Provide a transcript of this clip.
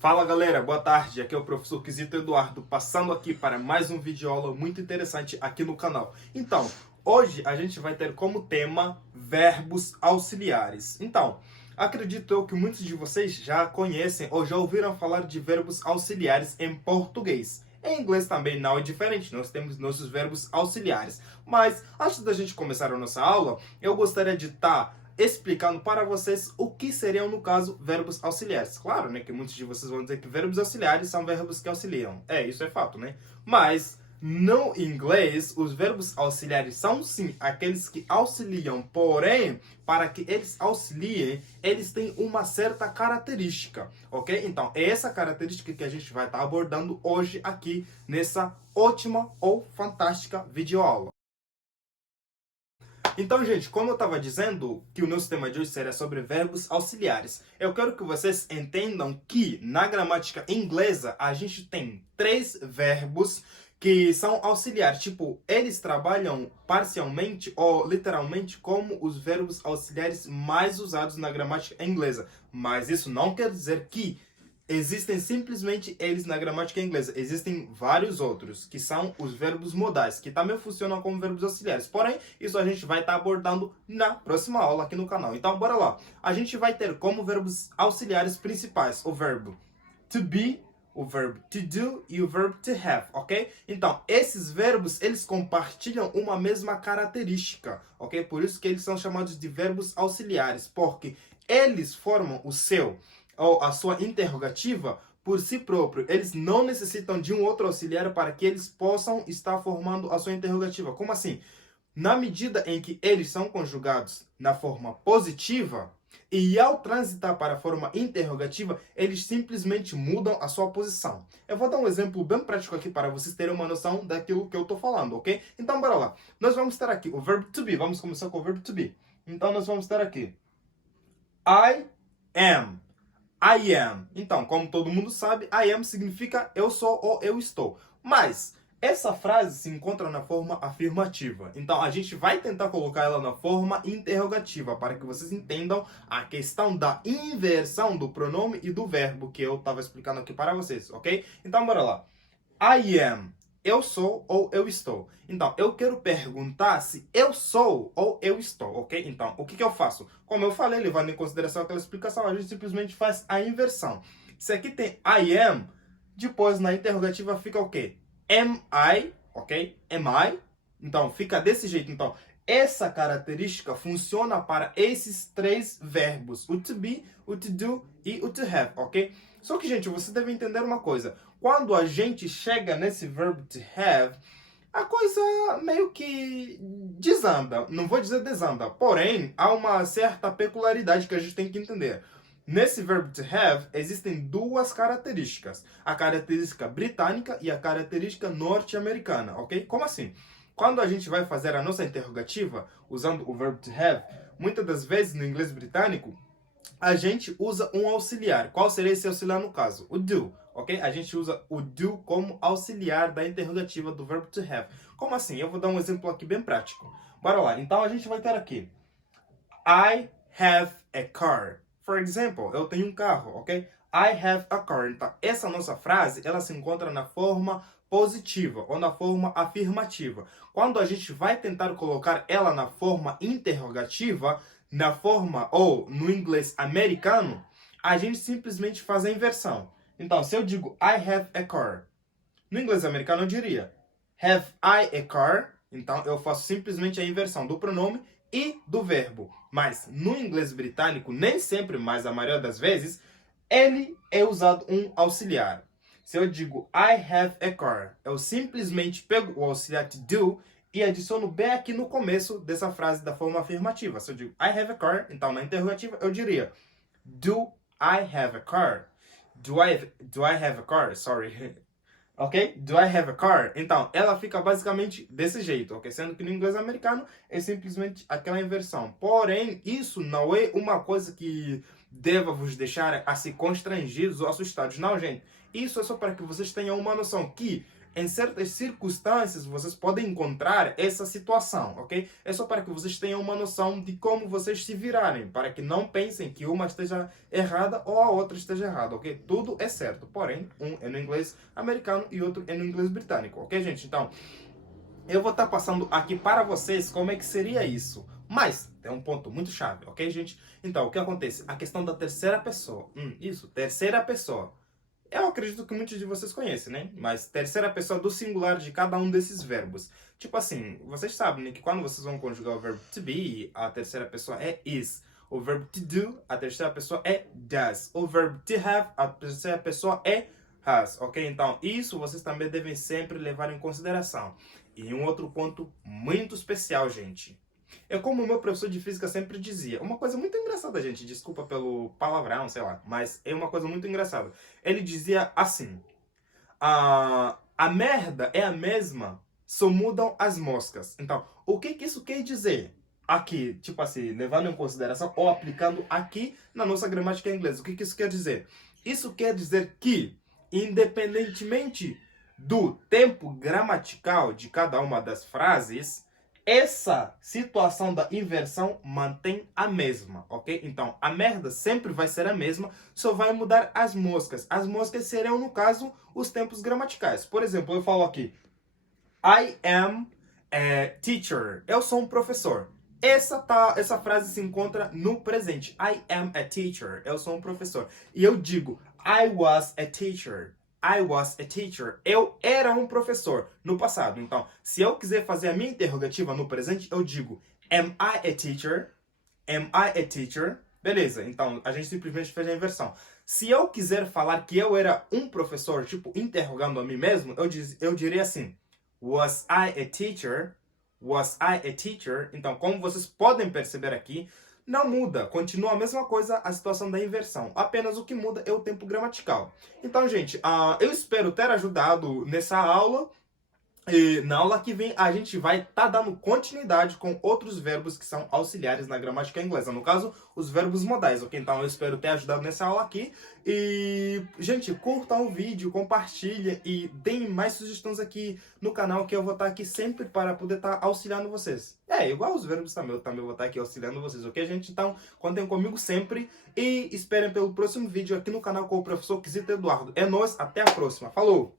Fala galera, boa tarde, aqui é o professor Quisito Eduardo, passando aqui para mais um vídeo aula muito interessante aqui no canal. Então, hoje a gente vai ter como tema verbos auxiliares. Então, acredito eu que muitos de vocês já conhecem ou já ouviram falar de verbos auxiliares em português. Em inglês também não é diferente, nós temos nossos verbos auxiliares. Mas, antes da gente começar a nossa aula, eu gostaria de estar explicando para vocês o que seriam, no caso, verbos auxiliares. Claro, né, que muitos de vocês vão dizer que verbos auxiliares são verbos que auxiliam. Isso é fato, né? Mas, no inglês, os verbos auxiliares são, sim, aqueles que auxiliam, porém, para que eles auxiliem, eles têm uma certa característica, ok? Então, é essa característica que a gente vai estar abordando hoje aqui nessa ótima ou fantástica videoaula. Então, gente, como eu estava dizendo que o nosso tema de hoje será sobre verbos auxiliares, eu quero que vocês entendam que na gramática inglesa a gente tem 3 verbos que são auxiliares. Tipo, eles trabalham parcialmente ou literalmente como os verbos auxiliares mais usados na gramática inglesa. Mas isso não quer dizer que existem simplesmente eles na gramática inglesa. Existem vários outros, que são os verbos modais, que também funcionam como verbos auxiliares. Porém, isso a gente vai estar abordando na próxima aula aqui no canal. Então, bora lá. A gente vai ter como verbos auxiliares principais o verbo to be, o verbo to do e o verbo to have, ok? Então, esses verbos, eles compartilham uma mesma característica, ok? Por isso que eles são chamados de verbos auxiliares, porque eles formam o seu ou a sua interrogativa por si próprio. Eles não necessitam de um outro auxiliar para que eles possam estar formando a sua interrogativa. Como assim? Na medida em que eles são conjugados na forma positiva, e ao transitar para a forma interrogativa, eles simplesmente mudam a sua posição. Eu vou dar um exemplo bem prático aqui para vocês terem uma noção daquilo que eu estou falando, ok? Então, bora lá. Nós vamos ter aqui o verbo to be. Vamos começar com o verbo to be. Então, nós vamos ter aqui I am. I am. Então, como todo mundo sabe, I am significa eu sou ou eu estou. Mas essa frase se encontra na forma afirmativa. Então, a gente vai tentar colocar ela na forma interrogativa para que vocês entendam a questão da inversão do pronome e do verbo que eu estava explicando aqui para vocês, ok? Então, bora lá. I am. Eu sou ou eu estou. Então, eu quero perguntar se eu sou ou eu estou, ok? Então, o que eu faço? Como eu falei, levando em consideração aquela explicação, a gente simplesmente faz a inversão. Se aqui tem I am, depois na interrogativa fica o quê? Am I, ok? Am I? Então, fica desse jeito. Então, essa característica funciona para esses 3 verbos. O to be, o to do e o to have, ok? Só que, gente, você deve entender uma coisa. Quando a gente chega nesse verbo to have, a coisa meio que desanda. Não vou dizer desanda, porém, há uma certa peculiaridade que a gente tem que entender. Nesse verbo to have, existem 2 características. A característica britânica e a característica norte-americana, ok? Como assim? Quando a gente vai fazer a nossa interrogativa, usando o verbo to have, muitas das vezes no inglês britânico, a gente usa um auxiliar. Qual seria esse auxiliar no caso? O do, ok? A gente usa o do como auxiliar da interrogativa do verbo to have. Como assim? Eu vou dar um exemplo aqui bem prático. Bora lá. Então a gente vai ter aqui I have a car. For example, eu tenho um carro, ok? I have a car. Então, essa nossa frase, ela se encontra na forma positiva ou na forma afirmativa. Quando a gente vai tentar colocar ela na forma interrogativa, na forma ou no inglês americano, a gente simplesmente faz a inversão. Então, se eu digo I have a car, no inglês americano eu diria Have I a car? Então, eu faço simplesmente a inversão do pronome e do verbo. Mas no inglês britânico, nem sempre, mas a maioria das vezes, ele é usado um auxiliar. Se eu digo I have a car, eu simplesmente pego o auxiliar to do e adiciono bem aqui no começo dessa frase da forma afirmativa. Se eu digo I have a car, então na interrogativa eu diria Do I have a car? Do I have a car? Sorry. Ok? Do I have a car? Então, ela fica basicamente desse jeito, ok? Sendo que no inglês americano é simplesmente aquela inversão. Porém, isso não é uma coisa que deva vos deixar assim constrangidos ou assustados. Não, gente. Isso é só para que vocês tenham uma noção que em certas circunstâncias vocês podem encontrar essa situação, ok? É só para que vocês tenham uma noção de como vocês se virarem, para que não pensem que uma esteja errada ou a outra esteja errada, ok? Tudo é certo, porém, um é no inglês americano e outro é no inglês britânico, ok, gente? Então, eu vou estar passando aqui para vocês como é que seria isso. Mas tem um ponto muito chave, ok, gente? Então, o que acontece? A questão da terceira pessoa. Isso, terceira pessoa. Eu acredito que muitos de vocês conhecem, né? Mas terceira pessoa do singular de cada um desses verbos. Tipo assim, vocês sabem, né, que quando vocês vão conjugar o verbo to be, a terceira pessoa é is. O verbo to do, a terceira pessoa é does. O verbo to have, a terceira pessoa é has, ok? Então, isso vocês também devem sempre levar em consideração. E um outro ponto muito especial, gente. É como o meu professor de física sempre dizia. Uma coisa muito engraçada, gente. Desculpa pelo palavrão, sei lá. Mas é uma coisa muito engraçada. Ele dizia assim: a merda é a mesma, só mudam as moscas. Então, o que isso quer dizer? Aqui, tipo assim, levando em consideração ou aplicando aqui na nossa gramática inglesa. O que isso quer dizer? Isso quer dizer que, independentemente do tempo gramatical de cada uma das frases, essa situação da inversão mantém a mesma, ok? Então, a merda sempre vai ser a mesma, só vai mudar as moscas. As moscas serão, no caso, os tempos gramaticais. Por exemplo, eu falo aqui, I am a teacher. Eu sou um professor. Essa frase se encontra no presente. I am a teacher. Eu sou um professor. E eu digo, I was a teacher. I was a teacher. Eu era um professor no passado. Então, se eu quiser fazer a minha interrogativa no presente, eu digo, am I a teacher? Am I a teacher? Beleza, então a gente simplesmente fez a inversão. Se eu quiser falar que eu era um professor, tipo, interrogando a mim mesmo, eu diria assim, was I a teacher? Was I a teacher? Então, como vocês podem perceber aqui, não muda, continua a mesma coisa a situação da inversão. Apenas o que muda é o tempo gramatical. Então, gente, eu espero ter ajudado nessa aula. E na aula que vem a gente vai estar dando continuidade com outros verbos que são auxiliares na gramática inglesa. No caso, os verbos modais, ok? Então eu espero ter ajudado nessa aula aqui. E, gente, curtam o vídeo, compartilhem e deem mais sugestões aqui no canal que eu vou estar aqui sempre para poder estar auxiliando vocês. É, igual os verbos também, eu também vou estar aqui auxiliando vocês, ok, gente? Então, contem comigo sempre e esperem pelo próximo vídeo aqui no canal com o professor Quisito Eduardo. É nóis, até a próxima. Falou!